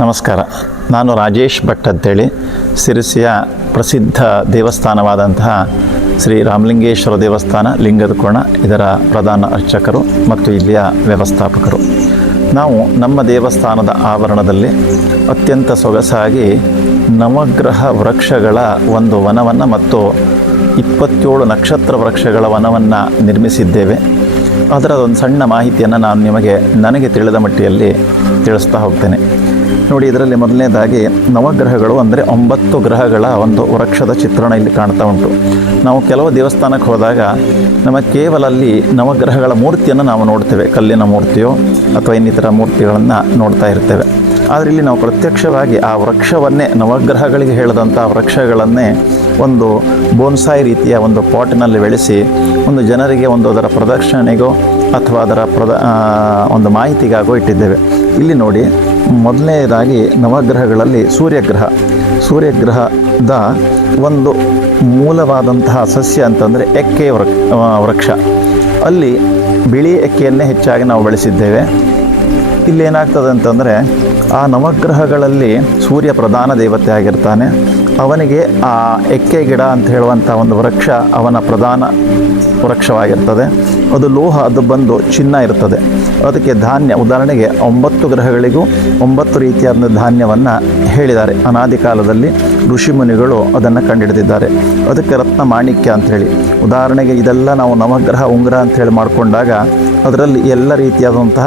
ನಮಸ್ಕಾರ. ನಾನು ರಾಜೇಶ್ ಭಟ್ ಅಂತೇಳಿ, ಸಿರಿಸಿಯ ಪ್ರಸಿದ್ಧ ದೇವಸ್ಥಾನವಾದಂತಹ ಶ್ರೀ ರಾಮಲಿಂಗೇಶ್ವರ ದೇವಸ್ಥಾನ ಲಿಂಗದ ಕೋಣ ಇದರ ಪ್ರಧಾನ ಅರ್ಚಕರು ಮತ್ತು ಇಲ್ಲಿಯ ವ್ಯವಸ್ಥಾಪಕರು. ನಾವು ನಮ್ಮ ದೇವಸ್ಥಾನದ ಆವರಣದಲ್ಲಿ ಅತ್ಯಂತ ಸೊಗಸಾಗಿ ನವಗ್ರಹ ವೃಕ್ಷಗಳ ಒಂದು ವನವನ್ನು ಮತ್ತು ಇಪ್ಪತ್ತೇಳು ನಕ್ಷತ್ರ ವೃಕ್ಷಗಳ ವನವನ್ನು ನಿರ್ಮಿಸಿದ್ದೇವೆ. ಅದರ ಒಂದು ಸಣ್ಣ ಮಾಹಿತಿಯನ್ನು ನಾನು ನಿಮಗೆ ನನಗೆ ತಿಳಿದ ಮಟ್ಟಿಯಲ್ಲಿ ತಿಳಿಸ್ತಾ ಹೋಗ್ತೇನೆ. ನೋಡಿ, ಇದರಲ್ಲಿ ಮೊದಲನೇದಾಗಿ ನವಗ್ರಹಗಳು ಅಂದರೆ ಒಂಬತ್ತು ಗ್ರಹಗಳ ಒಂದು ವೃಕ್ಷದ ಚಿತ್ರಣ ಇಲ್ಲಿ ಕಾಣ್ತಾ ಉಂಟು. ನಾವು ಕೆಲವು ದೇವಸ್ಥಾನಕ್ಕೆ ಹೋದಾಗ ನಮ್ಮ ಕೇವಲ ಅಲ್ಲಿ ನವಗ್ರಹಗಳ ಮೂರ್ತಿಯನ್ನು ನಾವು ನೋಡ್ತೇವೆ. ಕಲ್ಲಿನ ಮೂರ್ತಿಯೋ ಅಥವಾ ಇನ್ನಿತರ ಮೂರ್ತಿಗಳನ್ನು ನೋಡ್ತಾ ಇರ್ತೇವೆ. ಆದರೆ ಇಲ್ಲಿ ನಾವು ಪ್ರತ್ಯಕ್ಷವಾಗಿ ಆ ವೃಕ್ಷವನ್ನೇ, ನವಗ್ರಹಗಳಿಗೆ ಹೇಳಿದಂಥ ವೃಕ್ಷಗಳನ್ನೇ ಒಂದು ಬೋನ್ಸಾಯಿ ರೀತಿಯ ಒಂದು ಪಾಟಿನಲ್ಲಿ ಬೆಳೆಸಿ ಒಂದು ಜನರಿಗೆ ಒಂದು ಅದರ ಪ್ರದರ್ಶನೆಗೋ ಅಥವಾ ಅದರ ಪ್ರದ ಒಂದು ಮಾಹಿತಿಗಾಗೋ ಇಟ್ಟಿದ್ದೇವೆ. ಇಲ್ಲಿ ನೋಡಿ ಮೊದಲನೇದಾಗಿ ನವಗ್ರಹಗಳಲ್ಲಿ ಸೂರ್ಯಗ್ರಹ. ಸೂರ್ಯಗ್ರಹದ ಒಂದು ಮೂಲವಾದಂತಹ ಸಸ್ಯ ಅಂತಂದರೆ ಎಕ್ಕೆ ವೃಕ್ ವೃಕ್ಷ. ಅಲ್ಲಿ ಬಿಳಿ ಎಕ್ಕೆಯನ್ನೇ ಹೆಚ್ಚಾಗಿ ನಾವು ಬೆಳೆಸಿದ್ದೇವೆ. ಇಲ್ಲಿ ಏನಾಗ್ತದೆ ಅಂತಂದರೆ ಆ ನವಗ್ರಹಗಳಲ್ಲಿ ಸೂರ್ಯ ಪ್ರಧಾನ ದೇವತೆ ಆಗಿರ್ತಾನೆ. ಅವನಿಗೆ ಆ ಎಕ್ಕೆ ಗಿಡ ಅಂತ ಹೇಳುವಂಥ ಒಂದು ವೃಕ್ಷ ಅವನ ಪ್ರಧಾನ ವೃಕ್ಷವಾಗಿರ್ತದೆ. ಅದು ಲೋಹ, ಅದು ಬಂದು ಚಿನ್ನ ಇರ್ತದೆ. ಅದಕ್ಕೆ ಧಾನ್ಯ, ಉದಾಹರಣೆಗೆ ಒಂಬತ್ತು ಗ್ರಹಗಳಿಗೂ ಒಂಬತ್ತು ರೀತಿಯಾದ ಧಾನ್ಯವನ್ನು ಹೇಳಿದ್ದಾರೆ. ಅನಾದಿ ಕಾಲದಲ್ಲಿ ಋಷಿಮುನಿಗಳು ಅದನ್ನು ಕಂಡುಹಿಡಿದಿದ್ದಾರೆ ಅದಕ್ಕೆ ರತ್ನ ಮಾಣಿಕ್ಯ ಅಂಥೇಳಿ ಉದಾಹರಣೆಗೆ ಇದೆಲ್ಲ ನಾವು ನವಗ್ರಹ ಉಂಗ್ರ ಅಂಥೇಳಿ ಮಾಡಿಕೊಂಡಾಗ ಅದರಲ್ಲಿ ಎಲ್ಲ ರೀತಿಯಾದಂತಹ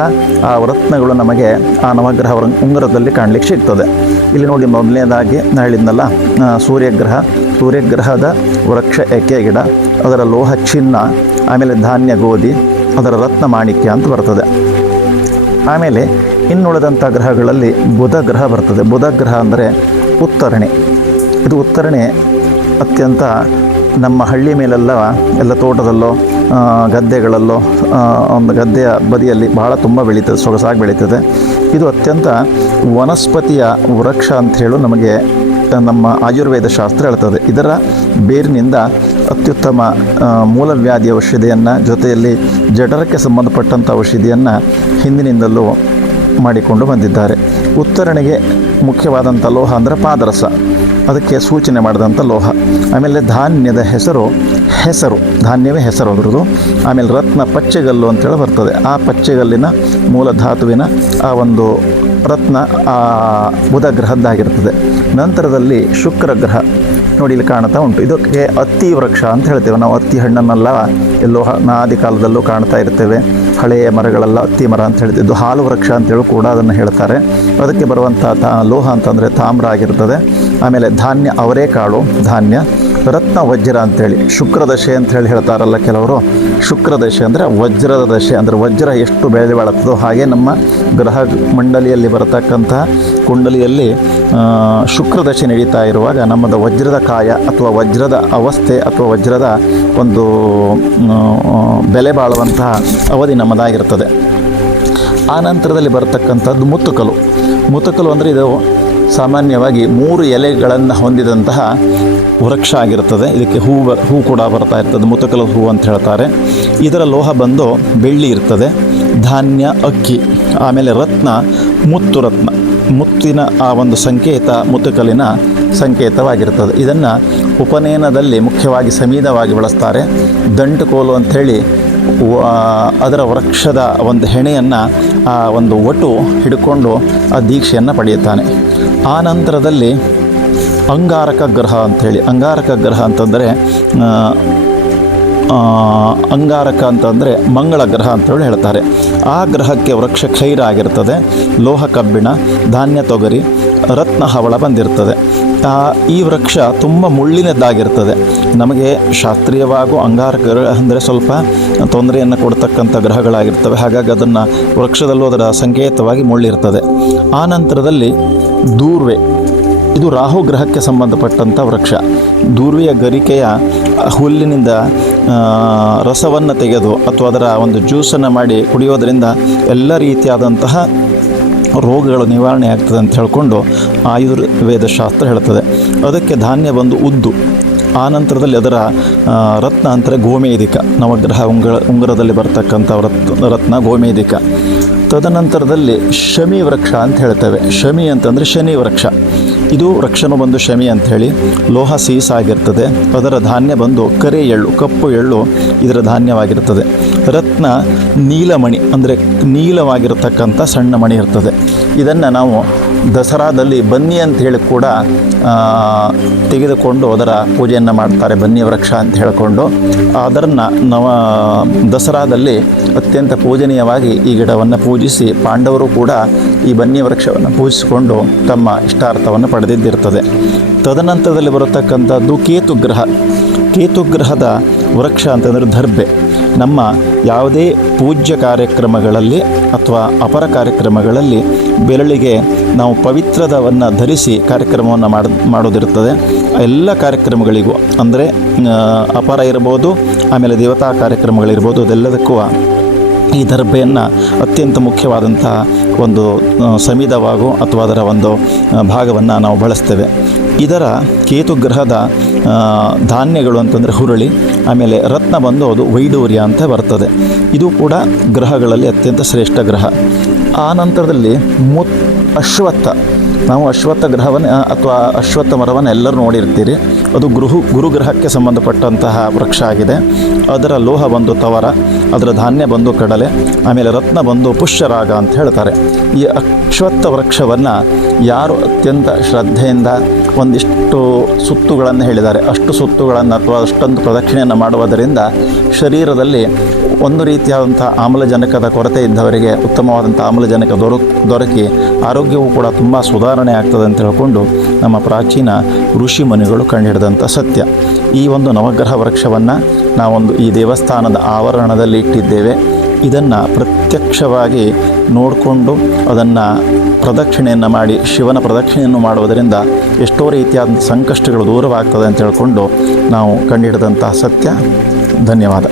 ಆ ರತ್ನಗಳು ನಮಗೆ ಆ ನವಗ್ರಹ ಉಂಗ್ರದಲ್ಲಿ ಕಾಣಲಿಕ್ಕೆ ಸಿಗ್ತದೆ. ಇಲ್ಲಿ ನೋಡಿ ಮೊದಲನೇದಾಗಿ ನಾ ಹೇಳಿದ್ನಲ್ಲ ಸೂರ್ಯಗ್ರಹ. ಸೂರ್ಯಗ್ರಹದ ವೃಕ್ಷ ಎಕೆ ಗಿಡ, ಅದರ ಲೋಹ ಚಿನ್ನ, ಆಮೇಲೆ ಧಾನ್ಯ ಗೋಧಿ, ಅದರ ರತ್ನ ಮಾಣಿಕ್ಯ ಅಂತ ಬರ್ತದೆ. ಆಮೇಲೆ ಇನ್ನುಳಿದಂಥ ಗ್ರಹಗಳಲ್ಲಿ ಬುಧ ಗ್ರಹ ಬರ್ತದೆ. ಬುಧ ಗ್ರಹ ಅಂದರೆ ಉತ್ತರಣೆ. ಇದು ಉತ್ತರಣೆ ಅತ್ಯಂತ ನಮ್ಮ ಹಳ್ಳಿ ಮೇಲೆಲ್ಲ, ಎಲ್ಲ ತೋಟದಲ್ಲೋ ಗದ್ದೆಗಳಲ್ಲೋ ಒಂದು ಗದ್ದೆಯ ಬದಿಯಲ್ಲಿ ಬಹಳ ತುಂಬ ಬೆಳೀತದೆ, ಸೊಗಸಾಗಿ ಬೆಳೀತದೆ. ಇದು ಅತ್ಯಂತ ವನಸ್ಪತಿಯ ವೃಕ್ಷ ಅಂತ ಹೇಳು ನಮಗೆ ನಮ್ಮ ಆಯುರ್ವೇದ ಶಾಸ್ತ್ರ ಹೇಳ್ತದೆ. ಇದರ ಬೇರಿನಿಂದ ಅತ್ಯುತ್ತಮ ಮೂಲವ್ಯಾಧಿ ಔಷಧಿಯನ್ನು ಜೊತೆಯಲ್ಲಿ ಜಠರಕ್ಕೆ ಸಂಬಂಧಪಟ್ಟಂಥ ಔಷಧಿಯನ್ನು ಹಿಂದಿನಿಂದಲೂ ಮಾಡಿಕೊಂಡು ಬಂದಿದ್ದಾರೆ. ಉತ್ತರಣೆಗೆ ಮುಖ್ಯವಾದಂಥ ಲೋಹ ಅಂದರೆ ಪಾದರಸ. ಅದಕ್ಕೆ ಸೂಚನೆ ಮಾಡಿದಂಥ ಲೋಹ. ಆಮೇಲೆ ಧಾನ್ಯದ ಹೆಸರು ಹೆಸರು. ಧಾನ್ಯವೇ ಹೆಸರು ಅದರದು ಆಮೇಲೆ ರತ್ನ ಪಚ್ಚೆಗಲ್ಲು ಅಂತೇಳಿ ಬರ್ತದೆ. ಆ ಪಚ್ಚೆಗಲ್ಲಿನ ಮೂಲ ಧಾತುವಿನ ಆ ಒಂದು ರತ್ನ ಆ ಬುಧ ಗ್ರಹದ್ದಾಗಿರ್ತದೆ. ನಂತರದಲ್ಲಿ ಶುಕ್ರ ಗ್ರಹ. ನೋಡಿ ಇಲ್ಲಿ ಕಾಣ್ತಾ ಉಂಟು. ಇದಕ್ಕೆ ಅತ್ತಿ ವೃಕ್ಷ ಅಂತ ಹೇಳ್ತೇವೆ. ನಾವು ಅತ್ತಿ ಹಣ್ಣನ್ನೆಲ್ಲ ಎಲ್ಲೋ ಅನಾದಿ ಕಾಲದಲ್ಲೂ ಕಾಣ್ತಾ ಇರ್ತೇವೆ. ಹಳೆಯ ಮರಗಳೆಲ್ಲ ಅತ್ತಿ ಮರ ಅಂತ ಹೇಳ್ತಿದ್ದು ಹಾಲು ವೃಕ್ಷ ಅಂತೇಳಿ ಕೂಡ ಅದನ್ನು ಹೇಳ್ತಾರೆ. ಅದಕ್ಕೆ ಬರುವಂಥ ತಾ ಲೋಹ ಅಂತಂದರೆ ತಾಮ್ರ ಆಗಿರ್ತದೆ. ಆಮೇಲೆ ಧಾನ್ಯ ಅವರೇಕಾಳು ಧಾನ್ಯ. ರತ್ನ ವಜ್ರ ಅಂತೇಳಿ ಶುಕ್ರದಶೆ ಅಂತ ಹೇಳಿ ಹೇಳ್ತಾರಲ್ಲ ಕೆಲವರು. ಶುಕ್ರದಶೆ ಅಂದರೆ ವಜ್ರದ ದಶೆ. ಅಂದರೆ ವಜ್ರ ಎಷ್ಟು ಬೆಳೆ ಬಾಳುತ್ತದೋ ಹಾಗೆ ನಮ್ಮ ಗ್ರಹ ಮಂಡಲಿಯಲ್ಲಿ ಬರತಕ್ಕಂತಹ ಕುಂಡಲಿಯಲ್ಲಿ ಶುಕ್ರದಶೆ ನಡೀತಾ ಇರುವಾಗ ನಮ್ಮದು ವಜ್ರದ ಕಾಯ ಅಥವಾ ವಜ್ರದ ಅವಸ್ಥೆ ಅಥವಾ ವಜ್ರದ ಒಂದು ಬೆಲೆ ಬಾಳುವಂತಹ ಅವಧಿ ನಮ್ಮದಾಗಿರ್ತದೆ. ಆ ನಂತರದಲ್ಲಿ ಬರತಕ್ಕಂಥದ್ದು ಮುತ್ತುಕಲು. ಮುತ್ತುಕಲು ಅಂದರೆ ಇದು ಸಾಮಾನ್ಯವಾಗಿ ಮೂರು ಎಲೆಗಳನ್ನು ಹೊಂದಿದಂತಹ ವೃಕ್ಷ ಆಗಿರ್ತದೆ. ಇದಕ್ಕೆ ಹೂ ಹೂ ಕೂಡ ಬರ್ತಾ ಇರ್ತದೆ. ಮುತ್ತುಕಲು ಹೂ ಅಂತ ಹೇಳ್ತಾರೆ. ಇದರ ಲೋಹ ಬಂದು ಬೆಳ್ಳಿ ಇರ್ತದೆ. ಧಾನ್ಯ, ಅಕ್ಕಿ, ಆಮೇಲೆ ರತ್ನ, ಮುತ್ತು ರತ್ನ. ಮುತ್ತಿನ ಆ ಒಂದು ಸಂಕೇತ ಮುತ್ತುಕಲಿನ ಸಂಕೇತವಾಗಿರ್ತದೆ ಇದನ್ನು ಉಪನಯನದಲ್ಲಿ ಮುಖ್ಯವಾಗಿ ಸಮೀದವಾಗಿ ಬಳಸ್ತಾರೆ. ದಂಟುಕೋಲು ಅಂಥೇಳಿ ಅದರ ವೃಕ್ಷದ ಒಂದು ಹೆಣೆಯನ್ನು ಆ ಒಂದು ಒಟು ಹಿಡ್ಕೊಂಡು ಆ ದೀಕ್ಷೆಯನ್ನು ಪಡೆಯುತ್ತಾನೆ. ಆ ನಂತರದಲ್ಲಿ ಅಂಗಾರಕ ಗ್ರಹ ಅಂಥೇಳಿ. ಅಂಗಾರಕ ಗ್ರಹ ಅಂತಂದರೆ ಅಂಗಾರಕ ಅಂತಂದರೆ ಮಂಗಳ ಗ್ರಹ ಅಂತೇಳಿ ಹೇಳ್ತಾರೆ. ಆ ಗ್ರಹಕ್ಕೆ ವೃಕ್ಷ ಖೈರ ಆಗಿರ್ತದೆ, ಲೋಹ ಕಬ್ಬಿಣ, ಧಾನ್ಯ ತೊಗರಿ, ರತ್ನ ಹವಳ ಬಂದಿರ್ತದೆ. ಈ ವೃಕ್ಷ ತುಂಬ ಮುಳ್ಳಿನದ್ದಾಗಿರ್ತದೆ. ನಮಗೆ ಶಾಸ್ತ್ರೀಯವಾಗೂ ಅಂಗಾರ ಗ್ರಹ ಅಂದರೆ ಸ್ವಲ್ಪ ತೊಂದರೆಯನ್ನು ಕೊಡ್ತಕ್ಕಂಥ ಗ್ರಹಗಳಾಗಿರ್ತವೆ. ಹಾಗಾಗಿ ಅದನ್ನು ವೃಕ್ಷದಲ್ಲೂ ಅದರ ಸಂಕೇತವಾಗಿ ಮುಳ್ಳಿರ್ತದೆ. ಆ ನಂತರದಲ್ಲಿ ದೂರ್ವೆ. ಇದು ರಾಹು ಗ್ರಹಕ್ಕೆ ಸಂಬಂಧಪಟ್ಟಂಥ ವೃಕ್ಷ. ದೂರ್ವಿಯ ಗರಿಕೆಯ ಹುಲ್ಲಿನಿಂದ ರಸವನ್ನು ತೆಗೆದು ಅಥವಾ ಅದರ ಒಂದು ಜ್ಯೂಸನ್ನು ಮಾಡಿ ಕುಡಿಯೋದರಿಂದ ಎಲ್ಲ ರೀತಿಯಾದಂತಹ ರೋಗಗಳು ನಿವಾರಣೆ ಆಗ್ತದೆ ಅಂತ ಹೇಳಿಕೊಂಡು ಆಯುರ್ವೇದ ಶಾಸ್ತ್ರ ಹೇಳ್ತದೆ. ಅದಕ್ಕೆ ಧಾನ್ಯ ಬಂದು ಉದ್ದು, ಆ ನಂತರದಲ್ಲಿ ಅದರ ರತ್ನ ಅಂತಾರೆ ಗೋಮೇದಿಕ ನವಗ್ರಹ ಉಂಗುರ ಉಂಗುರದಲ್ಲಿ ಬರ್ತಕ್ಕಂಥ ರತ್ನ ಗೋಮೇಧಿಕ. ತದನಂತರದಲ್ಲಿ ಶಮಿ ವೃಕ್ಷ ಅಂತ ಹೇಳ್ತೇವೆ. ಶಮಿ ಅಂತಂದರೆ ಶನಿ ವೃಕ್ಷ. ಇದು ವೃಕ್ಷನು ಬಂದು ಶಮಿ ಅಂಥೇಳಿ ಲೋಹ ಸೀಸಾಗಿರ್ತದೆ ಅದರ ಧಾನ್ಯ ಬಂದು ಕರೆ ಎಳ್ಳು, ಕಪ್ಪು ಎಳ್ಳು ಇದರ ಧಾನ್ಯವಾಗಿರ್ತದೆ. ರತ್ನ ನೀಲಮಣಿ ಅಂದರೆ ನೀಲವಾಗಿರತಕ್ಕಂಥ ಸಣ್ಣ ಮಣಿ ಇರ್ತದೆ. ಇದನ್ನು ನಾವು ದಸರಾದಲ್ಲಿ ಬನ್ನಿ ಅಂತ ಹೇಳಿ ಕೂಡ ತೆಗೆದುಕೊಂಡು ಅದರ ಪೂಜೆಯನ್ನು ಮಾಡ್ತಾರೆ ಬನ್ನಿ ವೃಕ್ಷ ಅಂತ ಹೇಳಿಕೊಂಡು. ಅದನ್ನು ನವ, ದಸರಾದಲ್ಲಿ ಅತ್ಯಂತ ಪೂಜನೀಯವಾಗಿ ಈ ಗಿಡವನ್ನು ಪೂಜಿಸಿ ಪಾಂಡವರು ಕೂಡ ಈ ಬನ್ನಿ ವೃಕ್ಷವನ್ನು ಪೂಜಿಸಿಕೊಂಡು ತಮ್ಮ ಇಷ್ಟಾರ್ಥವನ್ನು ಪಡೆದಿದ್ದಿರ್ತದೆ. ತದನಂತರದಲ್ಲಿ ಬರತಕ್ಕಂಥದ್ದು ಕೇತುಗ್ರಹ. ಕೇತುಗ್ರಹದ ವೃಕ್ಷ ಅಂತಂದರೆ ದರ್ಬೆ ನಮ್ಮ ಯಾವುದೇ ಪೂಜ್ಯ ಕಾರ್ಯಕ್ರಮಗಳಲ್ಲಿ ಅಥವಾ ಅಪರ ಕಾರ್ಯಕ್ರಮಗಳಲ್ಲಿ ಬೆರಳಿಗೆ ನಾವು ಪವಿತ್ರದವನ್ನು ಧರಿಸಿ ಕಾರ್ಯಕ್ರಮವನ್ನು ಮಾಡ ಮಾಡೋದಿರ್ತದೆ ಎಲ್ಲ ಕಾರ್ಯಕ್ರಮಗಳಿಗೂ ಅಂದರೆ ಅಪಾರ ಇರ್ಬೋದು ಆಮೇಲೆ ದೇವತಾ ಕಾರ್ಯಕ್ರಮಗಳಿರ್ಬೋದು, ಅದೆಲ್ಲದಕ್ಕೂ ಈ ದರ್ಬೆಯನ್ನು ಅತ್ಯಂತ ಮುಖ್ಯವಾದಂತಹ ಒಂದು ಸಮಿದವಾಗು ಅಥವಾ ಅದರ ಒಂದು ಭಾಗವನ್ನು ನಾವು ಬಳಸ್ತೇವೆ. ಇದರ ಕೇತುಗ್ರಹದ ಗ್ರಹದ ಧಾನ್ಯಗಳು ಅಂತಂದರೆ ಹುರುಳಿ, ಆಮೇಲೆ ರತ್ನ ಬಂದು ಅದು ವೈಡೂರ್ಯ ಅಂತ ಬರ್ತದೆ. ಇದು ಕೂಡ ಗ್ರಹಗಳಲ್ಲಿ ಅತ್ಯಂತ ಶ್ರೇಷ್ಠ ಗ್ರಹ. ಆ ನಂತರದಲ್ಲಿ ಮುತ್ ಅಶ್ವತ್ಥ. ನಾವು ಅಶ್ವತ್ಥ ಗ್ರಹವನ್ನು ಅಥವಾ ಅಶ್ವತ್ಥ ಮರವನ್ನು ಎಲ್ಲರೂ ನೋಡಿರ್ತೀರಿ. ಅದು ಗುರು ಗುರುಗ್ರಹಕ್ಕೆ ಸಂಬಂಧಪಟ್ಟಂತಹ ವೃಕ್ಷ ಆಗಿದೆ. ಅದರ ಲೋಹ ಬಂದು ತವರ, ಅದರ ಧಾನ್ಯ ಬಂದು ಕಡಲೆ, ಆಮೇಲೆ ರತ್ನ ಬಂದು ಪುಷ್ಯರಾಗ ಅಂತ ಹೇಳ್ತಾರೆ. ಈ ಅಶ್ವತ್ಥ ವೃಕ್ಷವನ್ನು ಯಾರು ಅತ್ಯಂತ ಶ್ರದ್ಧೆಯಿಂದ ಒಂದಿಷ್ಟು ಸುತ್ತುಗಳನ್ನು ಹೇಳಿದ್ದಾರೆ. ಅಷ್ಟು ಸುತ್ತುಗಳನ್ನು ಅಥವಾ ಅಷ್ಟೊಂದು ಪ್ರದಕ್ಷಿಣೆಯನ್ನು ಮಾಡುವುದರಿಂದ ಶರೀರದಲ್ಲಿ ಒಂದು ರೀತಿಯಾದಂಥ ಆಮ್ಲಜನಕದ ಕೊರತೆ ಇದ್ದವರಿಗೆ ಉತ್ತಮವಾದಂಥ ಆಮ್ಲಜನಕ ದೊರ, ದೊರಕಿ ಆರೋಗ್ಯವು ಕೂಡ ತುಂಬ ಸುಧಾರಣೆ ಆಗ್ತದೆ ಅಂತ ಹೇಳಿಕೊಂಡು ನಮ್ಮ ಪ್ರಾಚೀನ ಋಷಿ ಮುನಿಗಳು ಕಂಡುಹಿಡಿದಂಥ ಸತ್ಯ. ಈ ಒಂದು ನವಗ್ರಹ ವೃಕ್ಷವನ್ನು ನಾವೊಂದು ಈ ದೇವಸ್ಥಾನದ ಆವರಣದಲ್ಲಿ ಇಟ್ಟಿದ್ದೇವೆ. ಇದನ್ನು ಪ್ರತ್ಯಕ್ಷವಾಗಿ ನೋಡಿಕೊಂಡು ಅದನ್ನು ಪ್ರದಕ್ಷಿಣೆಯನ್ನು ಮಾಡಿ, ಶಿವನ ಪ್ರದಕ್ಷಿಣೆಯನ್ನು ಮಾಡುವುದರಿಂದ ಎಷ್ಟೋ ರೀತಿಯಾದಂಥ ಸಂಕಷ್ಟಗಳು ದೂರವಾಗ್ತದೆ ಅಂತ ಹೇಳಿಕೊಂಡು ನಾವು ಕಂಡುಹಿಡಿದಂತಹ ಸತ್ಯ. ಧನ್ಯವಾದ.